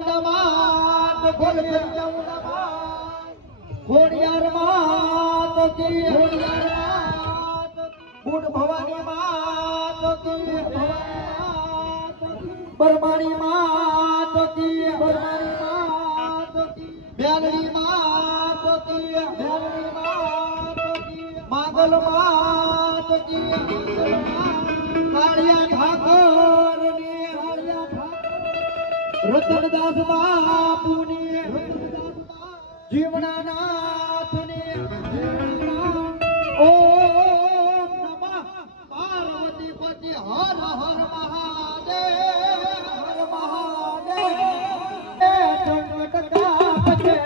માત ખોડિયાર માત કી ગુણ ભવાની માત કી બરમાણી માત કી બેલડી માત કી માગલ માત કી કાળિયા ઠાકોર રતનદાસ બાપુની જીવનાનાથની ઓમ નમઃ પાર્વતી પતિ હર હર મહાદેવ હર મહાદેવ સંકટ કાપે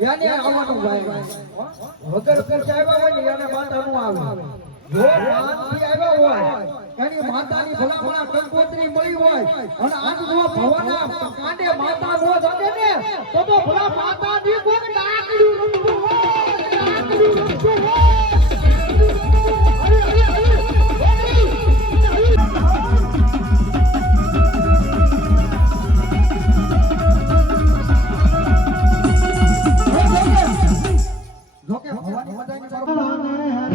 યાને આવવાનું ભાઈ વગર ખર્ચે આવ્યા હોય ને યાને માતાનું આવે જો માનથી આવ્યા હોય એની માતાની ભલા કંકોત્રી મળી હોય અને આજ જો ભવાના કાંડે માતા નો જાગે ને તો ભલા માતાની કોક ડાકડ્યું રમતું હોય ડાકડ્યું રમતું હોય જોકે ભવાની મજાની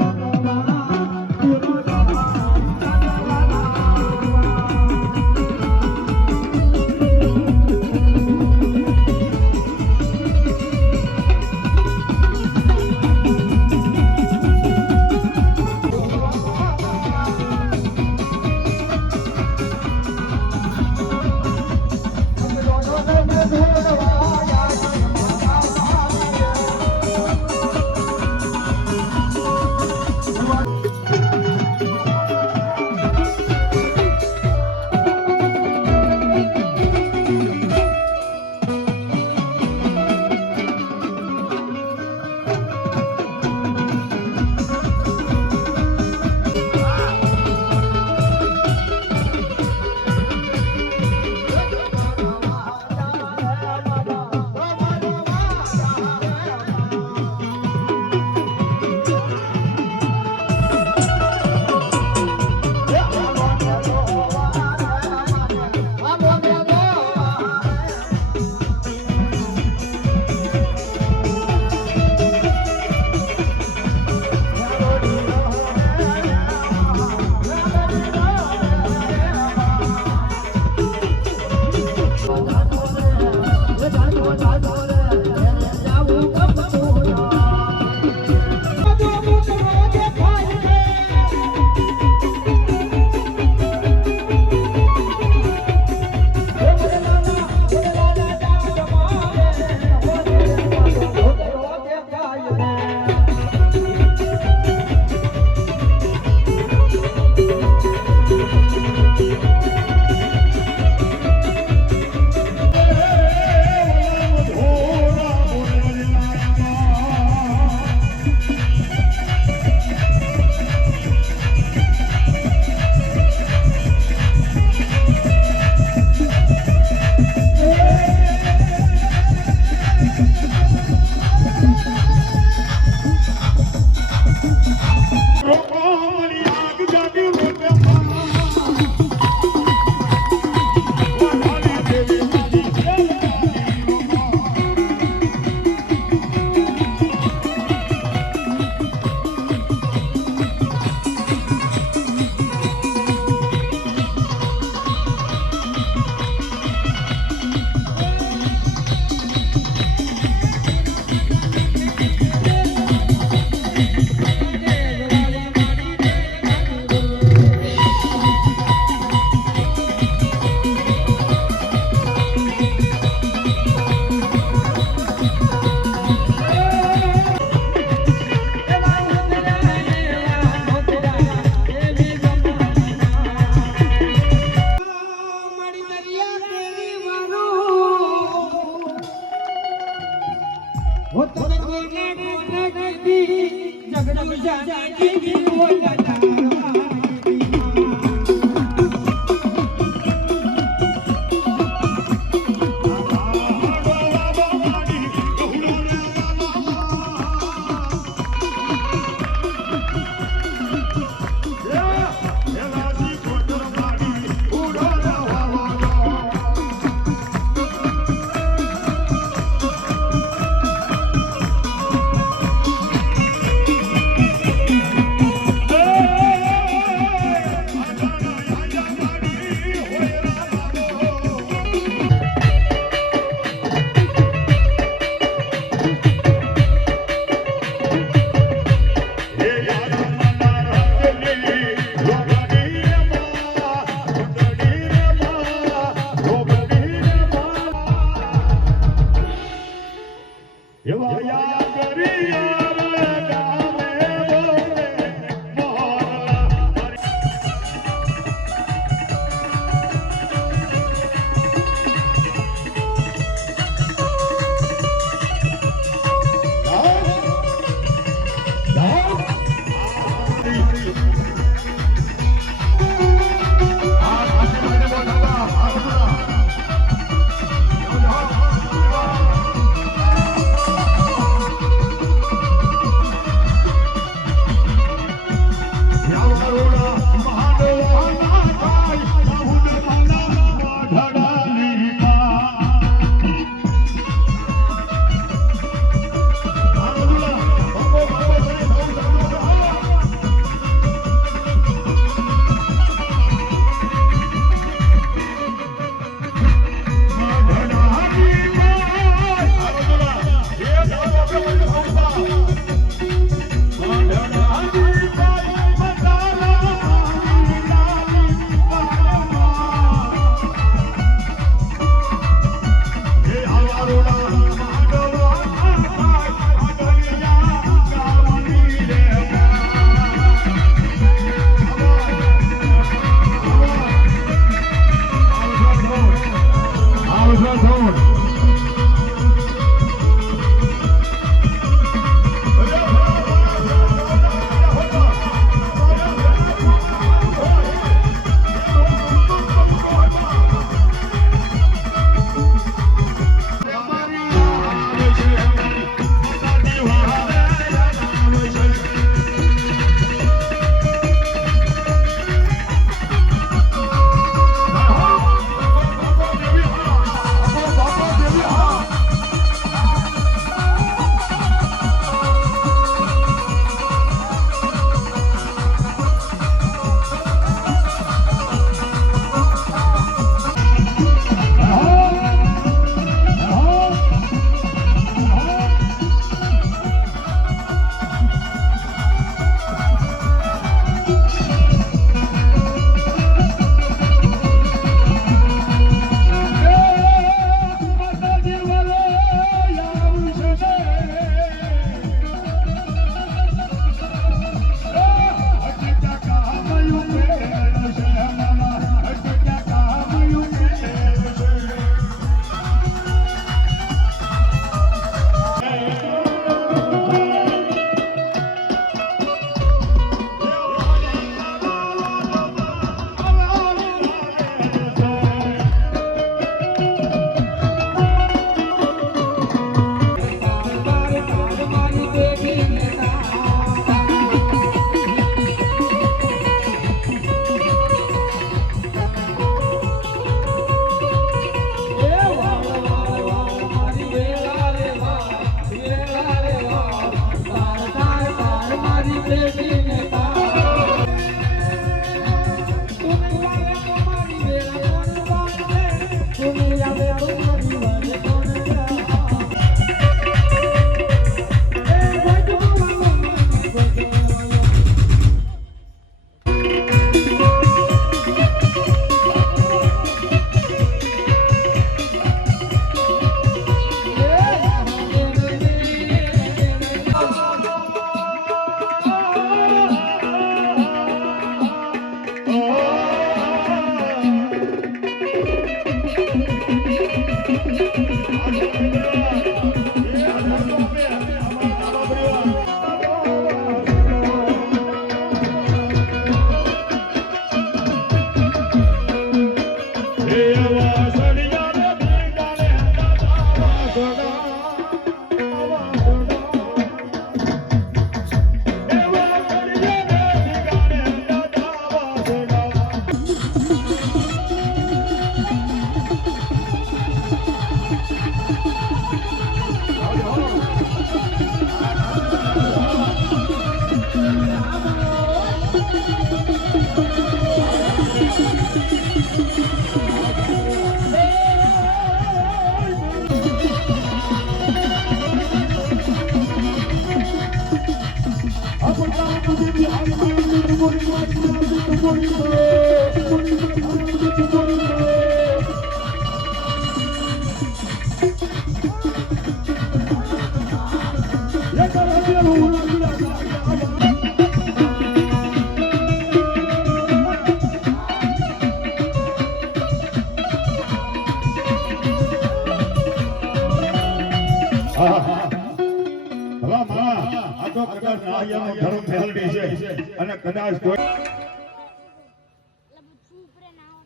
અને કદાચ કોઈ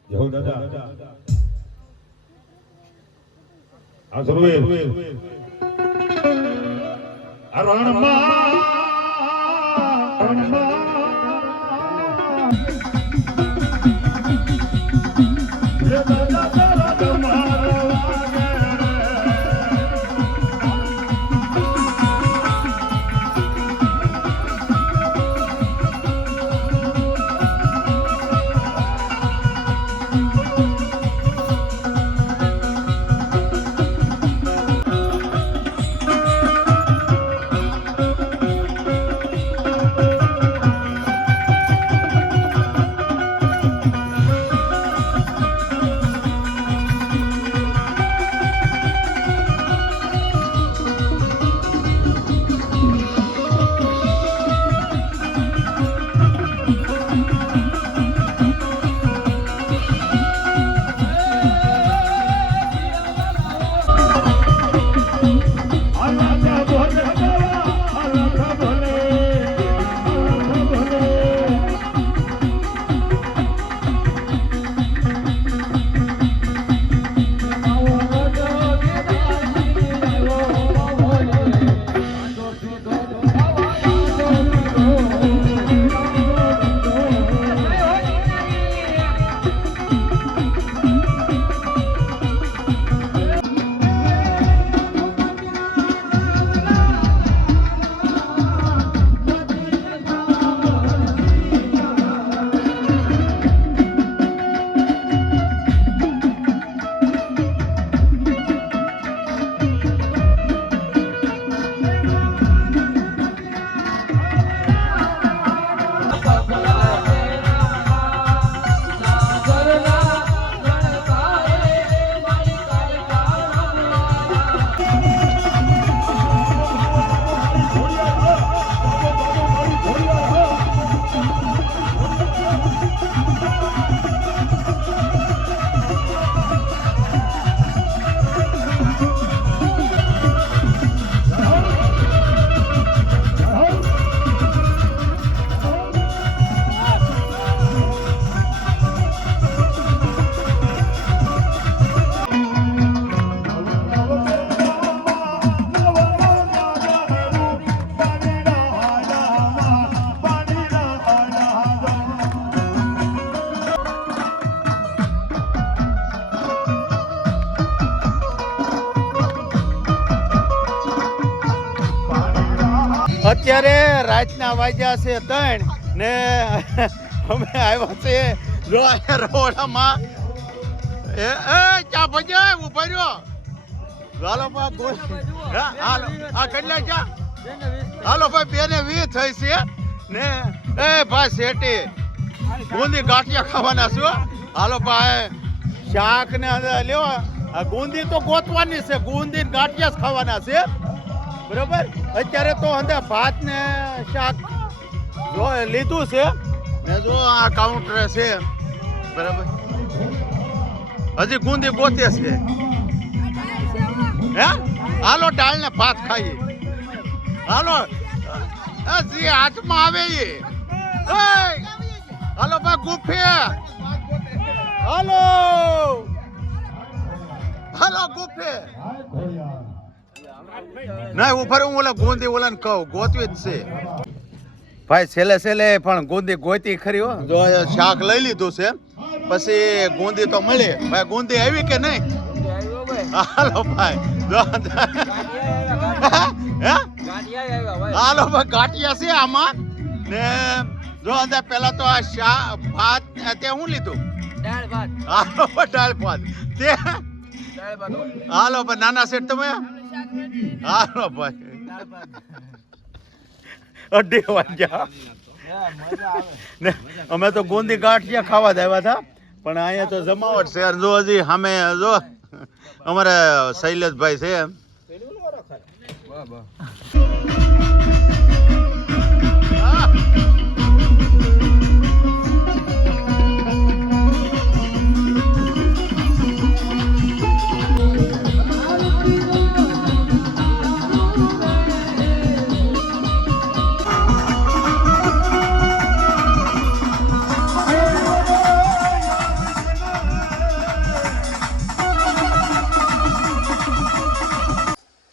જહો દાદા આ સર્વે રણમાં અત્યારે રાતના વાગ્યા છે 3 ને અમે આવ્યા છે જો આ રોડમાં એ ચા ભજે ઉભા રહ્યો હાલો હાલો આ કેટલા ચા હાલો ભાઈ 2 ને 20 થઈ છે ને એ ભાઈ શેઠી ગુંદી ગાંઠિયા ખાવાના છો હાલો ભાઈ શાક ને લ્યો આ ગુંદી તો ગોતવાની છે ગુંદી ને ગાંઠિયા જ ખાવાના છે બરોબર અત્યારે તો અંદર ભાત ને શાક જો લીધું છે ને જો આ કાઉન્ટર છે બરાબર હજી ગુંદી ગોતે છે હે હાલો દાળ ને ભાત ખાઈએ હાલો હજી હાથમાં આવે એ હાલો ભાઈ ગુફે હાલો હાલો ગુફે ના ઉપર હું ઓલા ગોંદી ઓલા ને કહું ગોતવી જ છે ભાઈ છેલ્લે છેલ્લે પણ ગોંદી ગોતી ખરી હો જો શાક લઈ લીધું છે પછી ગોંદી તો મળે ભાઈ ગોંદી આવી કે નહીં હાલો ભાઈ હાલો ભાઈ ગાંઠિયા છે આમાં ને જો અંદર પેલા તો આ શાક ભાત તે શું લીધું દાળ ભાત હાલો દાળ ભાત તે હાલો ભાઈ નાના સેટ તમે હાલો ભાઈ 2:30 વાગ્યા અમે તો ગોંદી ગાંઠિયા ખાવા જ આવ્યા હતા પણ અહીંયા તો જમાવટ છે જો હજી સામે જો અમારે શૈલેષભાઈ છે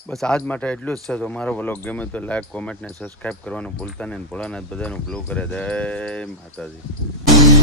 બસ આજ માટે એટલું જ છે તો મારો વ્લોગ ગમે તો લાઈક કોમેન્ટ ને સબસ્ક્રાઈબ કરવાનું ભૂલતા નહીં ભોળાનાથ બધાનું ભલું કરે જય માતાજી